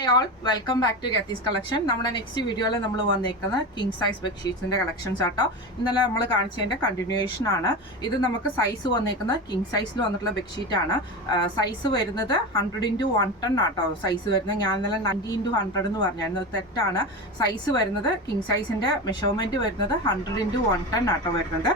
Hi all, welcome back to Getty's collection. നമ്മുടെ next വീഡിയോയിൽ നമ്മൾ വന്നേക്കുന്ന കിങ് സൈസ് ബെഡ്ഷീറ്റ്സിന്റെ കളക്ഷൻസ് ആട്ടോ. ഇന്നലെ നമ്മൾ കാണിച്ചതിന്റെ കണ്ടിന്യൂവേഷൻ ആണ്. ഇത് നമുക്ക് സൈസ് വന്നേക്കുന്നത് കിങ് സൈസിൽ വന്നിട്ടുള്ള ബെഡ്ഷീറ്റ് ആണ്. സൈസ് വരുന്നത് 100x110 ആട്ടോ. സൈസ് വരുന്നത് ഞാൻ ഇന്നലെ 90x100 എന്ന് പറഞ്ഞായിരുന്നു, തെറ്റാണ്. സൈസ് വരുന്നത് കിങ് സൈസിന്റെ മെഷർമെന്റ് വരുന്നത് 100x110 ആട്ടോ വരുന്നത്.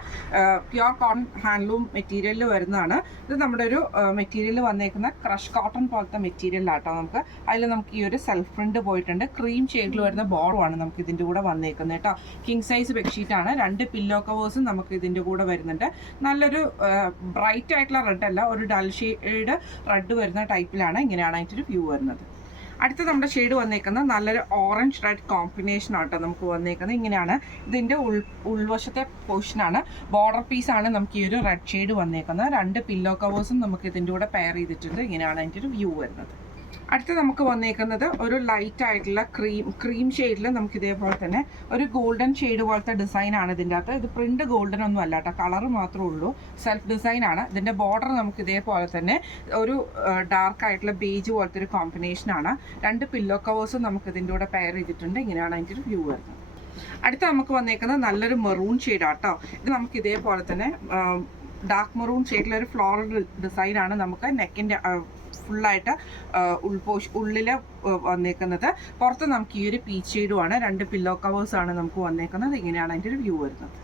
പ്യുവർ കോട്ടൺ ഹാൻഡ്ലൂം മെറ്റീരിയലിൽ വരുന്നതാണ്. ഇത് നമ്മുടെ ഒരു മെറ്റീരിയൽ വന്നേക്കുന്ന ക്രഷ് കോട്ടൺ പോലത്തെ മെറ്റീരിയൽ ആട്ടോ. നമുക്ക് അതിൽ നമുക്ക് ഈ ഒരു സെൽഫ് പ്രിന്റ് പോയിട്ടുണ്ട്. ക്രീം ഷെയ്ഡിൽ വരുന്ന ബോർഡുമാണ് നമുക്ക് ഇതിന്റെ കൂടെ വന്നേക്കുന്നത് കേട്ടോ. കിങ് സൈസ് ബെഡ്ഷീറ്റ് ആണ്. 2 പില്ലോ കവേഴ്സും നമുക്ക് ഇതിന്റെ കൂടെ വരുന്നുണ്ട്. നല്ലൊരു ബ്രൈറ്റ് ആയിട്ടുള്ള റെഡ് അല്ല, ഒരു ഡൾ ഷെയ്ഡ് റെഡ് വരുന്ന ടൈപ്പിലാണ്. ഇങ്ങനെയാണ് അതിൻ്റെ വ്യൂ വരുന്നത്. അടുത്ത നമ്മുടെ ഷെയ്ഡ് വന്നേക്കുന്നത് നല്ലൊരു ഓറഞ്ച് റെഡ് കോമ്പിനേഷൻ ആട്ടോ നമുക്ക് വന്നേക്കുന്നത്. ഇങ്ങനെയാണ് ഇതിൻ്റെ ഉൾവശത്തെ പോർഷനാണ്. ബോർഡർ പീസാണ് നമുക്ക് ഈ ഒരു റെഡ് ഷെയ്ഡ് വന്നേക്കുന്നത്. 2 പില്ലോ കവേഴ്സും നമുക്ക് ഇതിൻ്റെ കൂടെ പെയർ ചെയ്തിട്ടുണ്ട്. ഇങ്ങനെയാണ് അതിൻ്റെ ഒരു വ്യൂ വരുന്നത്. അടുത്ത് നമുക്ക് വന്നേക്കുന്നത് ഒരു ലൈറ്റ് ആയിട്ടുള്ള ക്രീം ഷെയ്ഡിൽ നമുക്ക് ഇതേപോലെ തന്നെ ഒരു ഗോൾഡൻ ഷെയ്ഡ് പോലത്തെ ഡിസൈൻ ആണ് ഇതിൻ്റെ അകത്ത്. ഇത് പ്രിന്റ് ഗോൾഡൻ ഒന്നും അല്ല കേട്ടോ, കളർ മാത്രമേ ഉള്ളൂ. സെൽഫ് ഡിസൈൻ ആണ്. ഇതിൻ്റെ ബോർഡർ നമുക്ക് ഇതേപോലെ തന്നെ ഒരു ഡാർക്ക് ആയിട്ടുള്ള ബേജ് പോലത്തെ ഒരു കോമ്പിനേഷൻ ആണ്. 2 പില്ലോ കവേഴ്സും നമുക്ക് ഇതിൻ്റെ കൂടെ പെയർ ചെയ്തിട്ടുണ്ട്. ഇങ്ങനെയാണ് അതിൻ്റെ ഒരു വ്യൂ വരുന്നത്. അടുത്ത നമുക്ക് വന്നേക്കുന്നത് നല്ലൊരു മെറൂൺ ഷെയ്ഡ് ആട്ടോ. ഇത് നമുക്ക് ഇതേപോലെ തന്നെ ഡാർക്ക് മെറൂൺ ഷെയ്ഡിലൊരു ഫ്ലോറൽ ഡിസൈൻ ആണ് നമുക്ക് നെക്കിൻ്റെ ഫുള്ളായിട്ട് ഉള്ളിൽ വന്നേക്കുന്നത്. പുറത്ത് നമുക്ക് ഈ ഒരു പീച്ച് ഷെയ്ഡുമാണ്. 2 പില്ലോ കവേഴ്സ് ആണ് നമുക്ക് വന്നേക്കുന്നത്. ഇങ്ങനെയാണ് അതിൻ്റെ ഒരു വ്യൂ വരുന്നത്.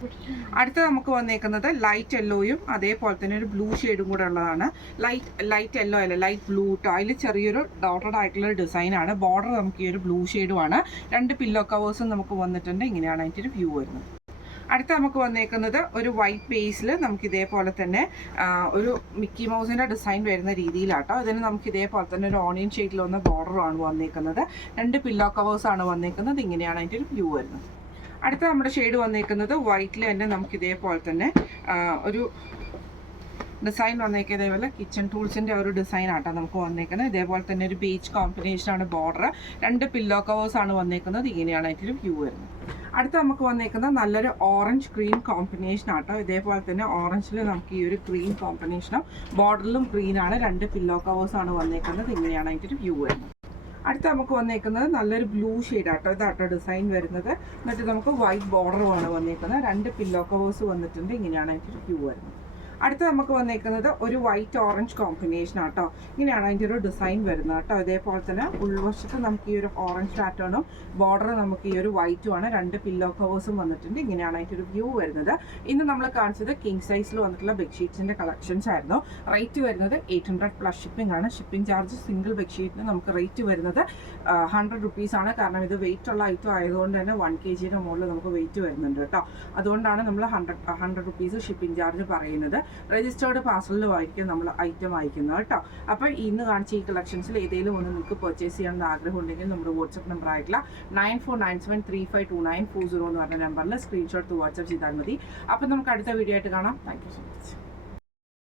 അടുത്ത നമുക്ക് വന്നേക്കുന്നത് ലൈറ്റ് യെല്ലോയും അതേപോലെ തന്നെ ഒരു ബ്ലൂ ഷെയ്ഡും കൂടെ ഉള്ളതാണ്. ലൈറ്റ് യെല്ലോ അല്ല, ലൈറ്റ് ബ്ലൂ കേട്ടോ. അതിൽ ചെറിയൊരു ഡോട്ടഡ് ആയിട്ടുള്ള ഡിസൈനാണ്. ബോർഡർ നമുക്ക് ഈ ഒരു ബ്ലൂ ഷെയ്ഡുമാണ്. 2 പില്ലോ കവേഴ്സും നമുക്ക് വന്നിട്ടുണ്ട്. ഇങ്ങനെയാണ് അതിൻ്റെ ഒരു വ്യൂ വരുന്നത്. അടുത്ത നമുക്ക് വന്നേക്കുന്നത് ഒരു വൈറ്റ് ബേസിൽ നമുക്ക് ഇതേപോലെ തന്നെ ഒരു മിക്കി മൗസിൻ്റെ ഡിസൈൻ വരുന്ന രീതിയിലാട്ടോ. ഇതിന് നമുക്ക് ഇതേപോലെ തന്നെ ഒരു ഓണിയൻ ഷെയ്ഡിൽ വന്ന ബോർഡറാണ് വന്നേക്കുന്നത്. 2 പില്ലോ കവേഴ്സാണ് വന്നേക്കുന്നത്. ഇങ്ങനെയാണ് അതിൻ്റെ ഒരു വ്യൂ വരുന്നത്. അടുത്ത നമ്മുടെ ഷെയ്ഡ് വന്നേക്കുന്നത് വൈറ്റിൽ തന്നെ നമുക്ക് ഇതേപോലെ തന്നെ ഒരു ഡിസൈൻ വന്നേക്കുന്നത്. ഇതേപോലെ കിച്ചൺ ടൂൾസിൻ്റെ ഒരു ഡിസൈൻ ആട്ടോ നമുക്ക് വന്നേക്കുന്നത്. ഇതേപോലെ തന്നെ ഒരു ബേജ് കോമ്പിനേഷനാണ് ബോർഡർ. 2 പില്ലോ കവേഴ്സാണ് വന്നേക്കുന്നത്. ഇങ്ങനെയാണ് അതിൻ്റെ വ്യൂ വരുന്നത്. അടുത്ത നമുക്ക് വന്നേക്കുന്നത് നല്ലൊരു ഓറഞ്ച് ക്രീം കോമ്പിനേഷൻ ആട്ടോ. ഇതേപോലെ തന്നെ ഓറഞ്ചിൽ നമുക്ക് ഈ ഒരു ക്രീം കോമ്പിനേഷനും ബോർഡറിലും ഗ്രീനാണ്. 2 പില്ലോ കവേഴ്സാണ് വന്നേക്കുന്നത്. ഇങ്ങനെയാണ് അതിൻ്റെ വ്യൂ വരുന്നത്. അടുത്ത നമുക്ക് വന്നേക്കുന്നത് നല്ലൊരു ബ്ലൂ ഷെയ്ഡ് ആട്ടോ. ഇതാട്ടോ ഡിസൈൻ വരുന്നത്. എന്നിട്ട് നമുക്ക് വൈറ്റ് ബോർഡറുമാണ് വന്നേക്കുന്നത്. 2 പില്ലോ കവേഴ്സ് വന്നിട്ടുണ്ട്. ഇങ്ങനെയാണ് അതിൻ്റെ വ്യൂ വരുന്നത്. അടുത്ത നമുക്ക് വന്നേക്കുന്നത് ഒരു വൈറ്റ് ഓറഞ്ച് കോമ്പിനേഷൻ ആട്ടോ. ഇങ്ങനെയാണ് അതിൻ്റെ ഒരു ഡിസൈൻ വരുന്നത് കേട്ടോ. ഇതേപോലെ തന്നെ ഉൾവശത്ത് നമുക്ക് ഈ ഒരു ഓറഞ്ച് പാറ്റേണും ബോർഡർ നമുക്ക് ഈ ഒരു വൈറ്റുമാണ്. 2 പില്ലോ കവേഴ്സും വന്നിട്ടുണ്ട്. ഇങ്ങനെയാണ് അതിൻ്റെ ഒരു വ്യൂ വരുന്നത്. ഇന്ന് നമ്മൾ കാണിച്ചത് കിങ് സൈസിൽ വന്നിട്ടുള്ള ബെഡ്ഷീറ്റ്സിൻ്റെ കളക്ഷൻസ് ആയിരുന്നു. റേറ്റ് വരുന്നത് 800 പ്ലസ് ഷിപ്പിംഗ് ആണ്. ഷിപ്പിംഗ് ചാർജ് സിംഗിൾ ബെഡ്ഷീറ്റിന് നമുക്ക് റേറ്റ് വരുന്നത് 100 റുപ്പീസ് ആണ്. കാരണം ഇത് വെയിറ്റ് ഉള്ള ഐറ്റം ആയതുകൊണ്ട് തന്നെ 1 kg മുകളിൽ നമുക്ക് വെയിറ്റ് വരുന്നുണ്ട് കേട്ടോ. അതുകൊണ്ടാണ് നമ്മൾ 100 റുപ്പീസ് ഷിപ്പിംഗ് ചാർജ് പറയുന്നത്. രജിസ്റ്റേർഡ് പാർസലിലുമായിരിക്കും നമ്മൾ ഐറ്റം അയക്കുന്നത് കേട്ടോ. അപ്പോൾ ഇന്ന് കാണിച്ച ഈ കളക്ഷൻസിൽ ഏതെങ്കിലും ഒന്ന് നിങ്ങൾക്ക് പർച്ചേസ് ചെയ്യണമെന്ന് ആഗ്രഹം ഉണ്ടെങ്കിൽ നമ്മുടെ വാട്സപ്പ് നമ്പർ ആയിട്ടുള്ള 9497352940 എന്ന് പറഞ്ഞ നമ്പറിൽ സ്ക്രീൻഷോട്ട് വാട്സപ്പ് ചെയ്താൽ മതി. അപ്പോൾ നമുക്ക് അടുത്ത വീഡിയോ ആയിട്ട് കാണാം. Thank you so much.